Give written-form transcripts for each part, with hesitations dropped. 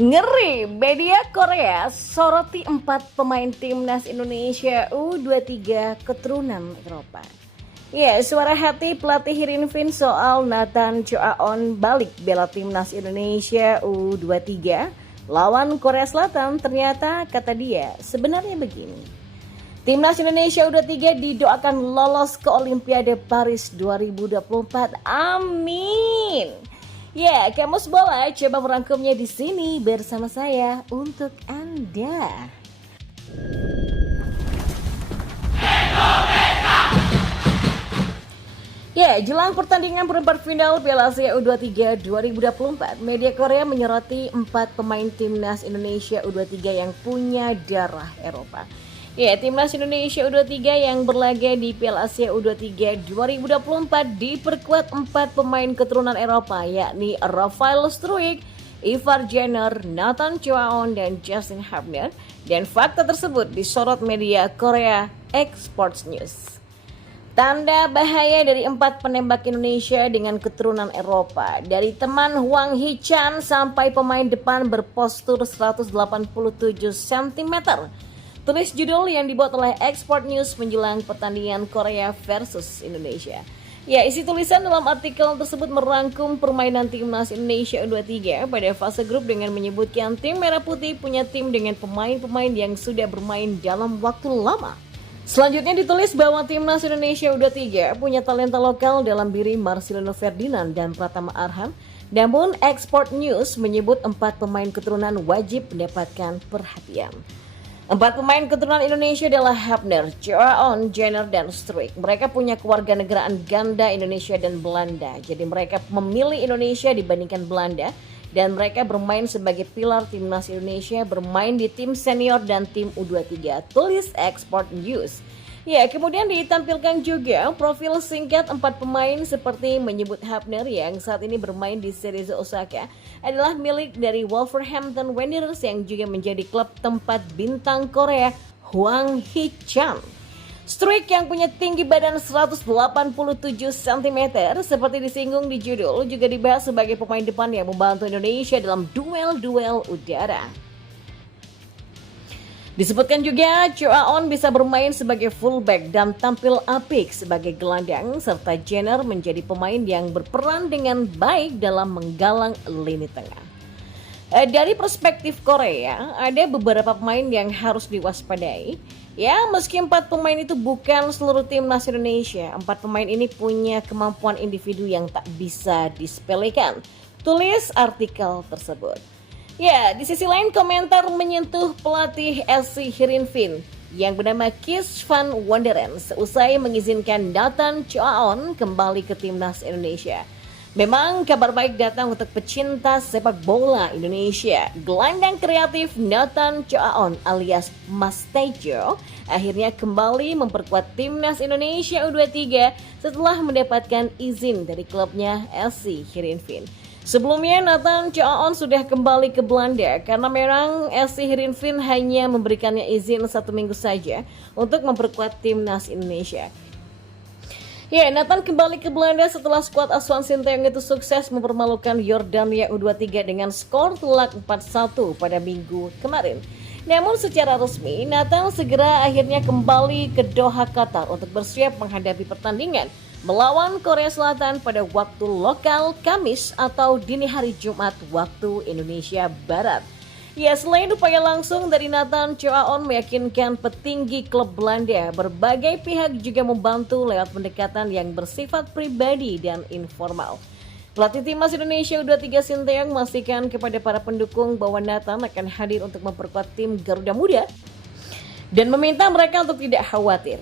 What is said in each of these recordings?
Ngeri, media Korea soroti 4 pemain timnas Indonesia U23 keturunan Eropa. Ya, suara hati pelatih Hirinfin soal Nathan Choaon balik bela timnas Indonesia U23 lawan Korea Selatan ternyata kata dia sebenarnya begini. Timnas Indonesia U23 didoakan lolos ke Olimpiade Paris 2024. Amin. Ya, Kamus Bola coba merangkumnya di sini bersama saya untuk Anda. Ya, jelang pertandingan perempat final Piala Asia U23 2024, media Korea menyoroti 4 pemain timnas Indonesia U23 yang punya darah Eropa. Ya, timnas Indonesia U23 yang berlaga di Piala Asia U23 2024 diperkuat 4 pemain keturunan Eropa, yakni Rafael Struijk, Ivar Jenner, Nathan Choaon, dan Justin Hubner. Dan fakta tersebut disorot media Korea Exports News. Tanda bahaya dari 4 penembak Indonesia dengan keturunan Eropa. Dari teman Hwang Hee-chan sampai pemain depan berpostur 187 cm. Tulis judul yang dibuat oleh Export News menjelang pertandingan Korea versus Indonesia. Ya, isi tulisan dalam artikel tersebut merangkum permainan timnas Indonesia U23 pada fase grup dengan menyebutkan tim Merah Putih punya tim dengan pemain-pemain yang sudah bermain dalam waktu lama. Selanjutnya ditulis bahwa timnas Indonesia U23 punya talenta lokal dalam diri Marcelino Ferdinand dan Pratama Arhan. Namun Export News menyebut 4 pemain keturunan wajib mendapatkan perhatian. 4 pemain keturunan Indonesia adalah Hubner, Choaon, Jenner, dan Struijk. Mereka punya kewarganegaraan ganda Indonesia dan Belanda. Jadi mereka memilih Indonesia dibandingkan Belanda. Dan mereka bermain sebagai pilar timnas Indonesia, bermain di tim senior dan tim U23. Tulis Export News. Ya, kemudian ditampilkan juga profil singkat 4 pemain seperti menyebut Hubner yang saat ini bermain di Cerezo Osaka adalah milik dari Wolverhampton Wanderers yang juga menjadi klub tempat bintang Korea Hwang Hee-chan. Struijk yang punya tinggi badan 187 cm seperti disinggung di judul juga dibahas sebagai pemain depan yang membantu Indonesia dalam duel-duel udara. Disebutkan juga Choaon bisa bermain sebagai fullback dan tampil apik sebagai gelandang serta Jenner menjadi pemain yang berperan dengan baik dalam menggalang lini tengah. Dari perspektif Korea, ada beberapa pemain yang harus diwaspadai. Ya, meski 4 pemain itu bukan seluruh timnas Indonesia, 4 pemain ini punya kemampuan individu yang tak bisa disepelekan. Tulis artikel tersebut. Ya, di sisi lain komentar menyentuh pelatih SC Hirinfin yang bernama Kees van Wonderen seusai mengizinkan Nathan Choaon kembali ke timnas Indonesia. Memang kabar baik datang untuk pecinta sepak bola Indonesia. Gelandang kreatif Nathan Choaon alias Mas Tejo akhirnya kembali memperkuat timnas Indonesia U23 setelah mendapatkan izin dari klubnya SC Hirinfin. Sebelumnya Nathan Choaon sudah kembali ke Belanda karena memang SC Hirinfin hanya memberikannya izin 1 minggu saja untuk memperkuat timnas Indonesia. Ya, Nathan kembali ke Belanda setelah skuad asuhan Sinteyong itu sukses mempermalukan Yordania U23 dengan skor telak 4-1 pada minggu kemarin. Namun secara resmi, Nathan segera akhirnya kembali ke Doha, Qatar untuk bersiap menghadapi pertandingan melawan Korea Selatan pada waktu lokal Kamis atau dini hari Jumat waktu Indonesia Barat. Ya, selain upaya langsung dari Nathan Choaon meyakinkan petinggi klub Belanda, berbagai pihak juga membantu lewat pendekatan yang bersifat pribadi dan informal. Pelatih timnas Indonesia U23 Sinteyong memastikan kepada para pendukung bahwa Nathan akan hadir untuk memperkuat tim Garuda Muda dan meminta mereka untuk tidak khawatir.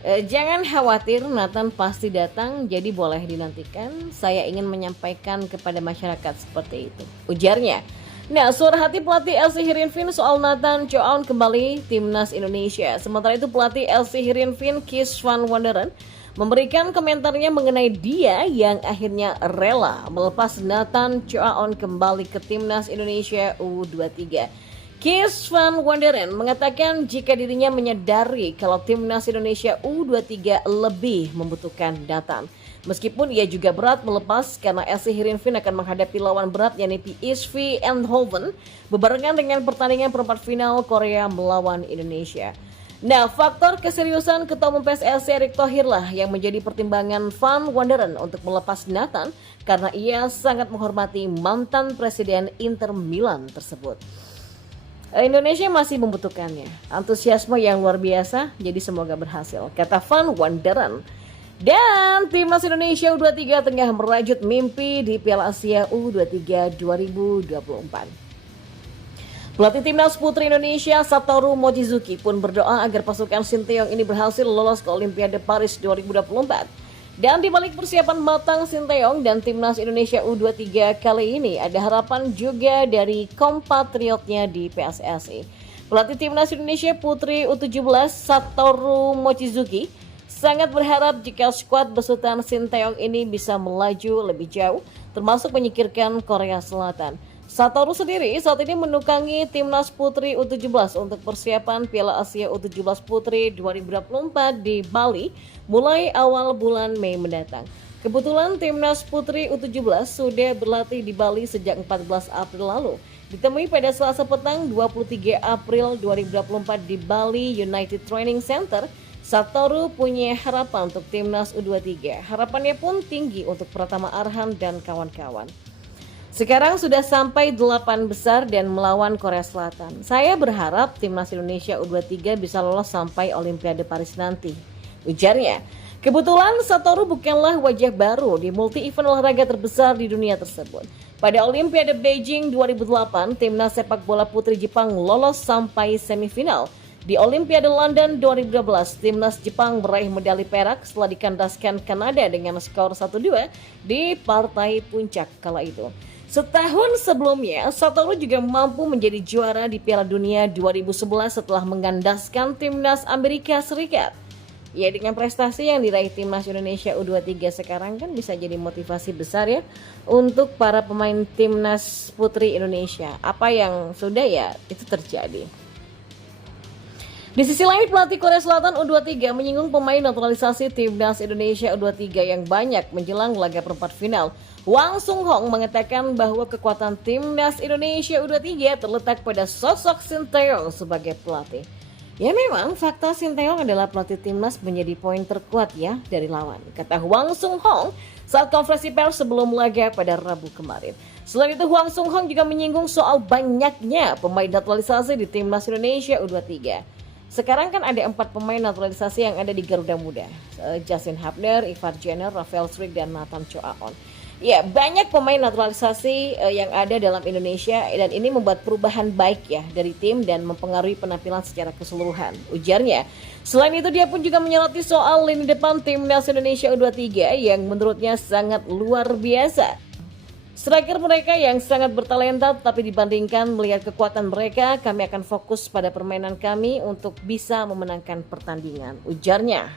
Jangan khawatir, Nathan pasti datang, jadi boleh dinantikan. Saya ingin menyampaikan kepada masyarakat seperti itu, ujarnya. Nah, suara hati pelatih SC Hirinfin soal Nathan Choaon kembali timnas Indonesia. Sementara itu pelatih SC Hirinfin Kees van Wonderen memberikan komentarnya mengenai dia yang akhirnya rela melepas Nathan Choaon kembali ke timnas Indonesia U23. Kees van Wonderen mengatakan jika dirinya menyadari kalau timnas Indonesia U23 lebih membutuhkan Nathan. Meskipun ia juga berat melepas karena Essie Heerenveen akan menghadapi lawan berat yakni PSV Eindhoven berbarengan dengan pertandingan perempat final Korea melawan Indonesia. Nah, faktor keseriusan Ketua Umum PSSI Erick Thohir lah yang menjadi pertimbangan Van Wonderen untuk melepas Nathan karena ia sangat menghormati mantan Presiden Inter Milan tersebut. Indonesia masih membutuhkannya. Antusiasme yang luar biasa, jadi semoga berhasil, kata Van Wonderen. Dan Timnas Indonesia U23 tengah merajut mimpi di Piala Asia U23 2024. Pelatih Timnas Putri Indonesia Satoru Mochizuki pun berdoa agar pasukan Sinteyong ini berhasil lolos ke Olimpiade Paris 2024. Dan di balik persiapan matang Sinteyong dan Timnas Indonesia U23 kali ini ada harapan juga dari kompatriotnya di PSSI. Pelatih Timnas Indonesia Putri U17 Satoru Mochizuki sangat berharap jika skuad besutan Sinteyong ini bisa melaju lebih jauh, termasuk menyingkirkan Korea Selatan. Satoru sendiri saat ini menukangi Timnas Putri U17 untuk persiapan Piala Asia U17 Putri 2024 di Bali mulai awal bulan Mei mendatang. Kebetulan Timnas Putri U17 sudah berlatih di Bali sejak 14 April lalu. Ditemui pada Selasa petang 23 April 2024 di Bali United Training Center, Satoru punya harapan untuk Timnas U23. Harapannya pun tinggi untuk Pratama Arhan dan kawan-kawan. Sekarang sudah sampai 8 besar dan melawan Korea Selatan. Saya berharap Timnas Indonesia U23 bisa lolos sampai Olimpiade Paris nanti, ujarnya. Kebetulan Satoru bukanlah wajah baru di multi-event olahraga terbesar di dunia tersebut. Pada Olimpiade Beijing 2008, Timnas sepak bola putri Jepang lolos sampai semifinal. Di Olimpiade London 2012, Timnas Jepang meraih medali perak setelah dikandaskan Kanada dengan skor 1-2 di partai puncak kala itu. Setahun sebelumnya, Satoru juga mampu menjadi juara di Piala Dunia 2011 setelah mengandaskan Timnas Amerika Serikat. Ya, dengan prestasi yang diraih Timnas Indonesia U23 sekarang kan bisa jadi motivasi besar ya untuk para pemain Timnas Putri Indonesia. Apa yang sudah ya itu terjadi. Di sisi lain, pelatih Korea Selatan U23 menyinggung pemain naturalisasi Timnas Indonesia U23 yang banyak menjelang laga perempat final. Hwang Sung-hong mengatakan bahwa kekuatan Timnas Indonesia U23 terletak pada sosok Sinteyong sebagai pelatih. Ya memang, fakta Sinteyong adalah pelatih Timnas menjadi poin terkuat ya dari lawan, kata Hwang Sung-hong saat konferensi pers sebelum laga pada Rabu kemarin. Selain itu, Hwang Sung-hong juga menyinggung soal banyaknya pemain naturalisasi di Timnas Indonesia U23. Sekarang kan ada 4 pemain naturalisasi yang ada di Garuda Muda. Justin Hubner, Ivar Jenner, Rafael Struijk, dan Nathan Choaon. Ya, banyak pemain naturalisasi yang ada dalam Indonesia dan ini membuat perubahan baik ya dari tim dan mempengaruhi penampilan secara keseluruhan, ujarnya. Selain itu, dia pun juga menyoroti soal lini depan Timnas Indonesia U23 yang menurutnya sangat luar biasa. Striker mereka yang sangat bertalenta, tapi dibandingkan melihat kekuatan mereka, kami akan fokus pada permainan kami untuk bisa memenangkan pertandingan, ujarnya.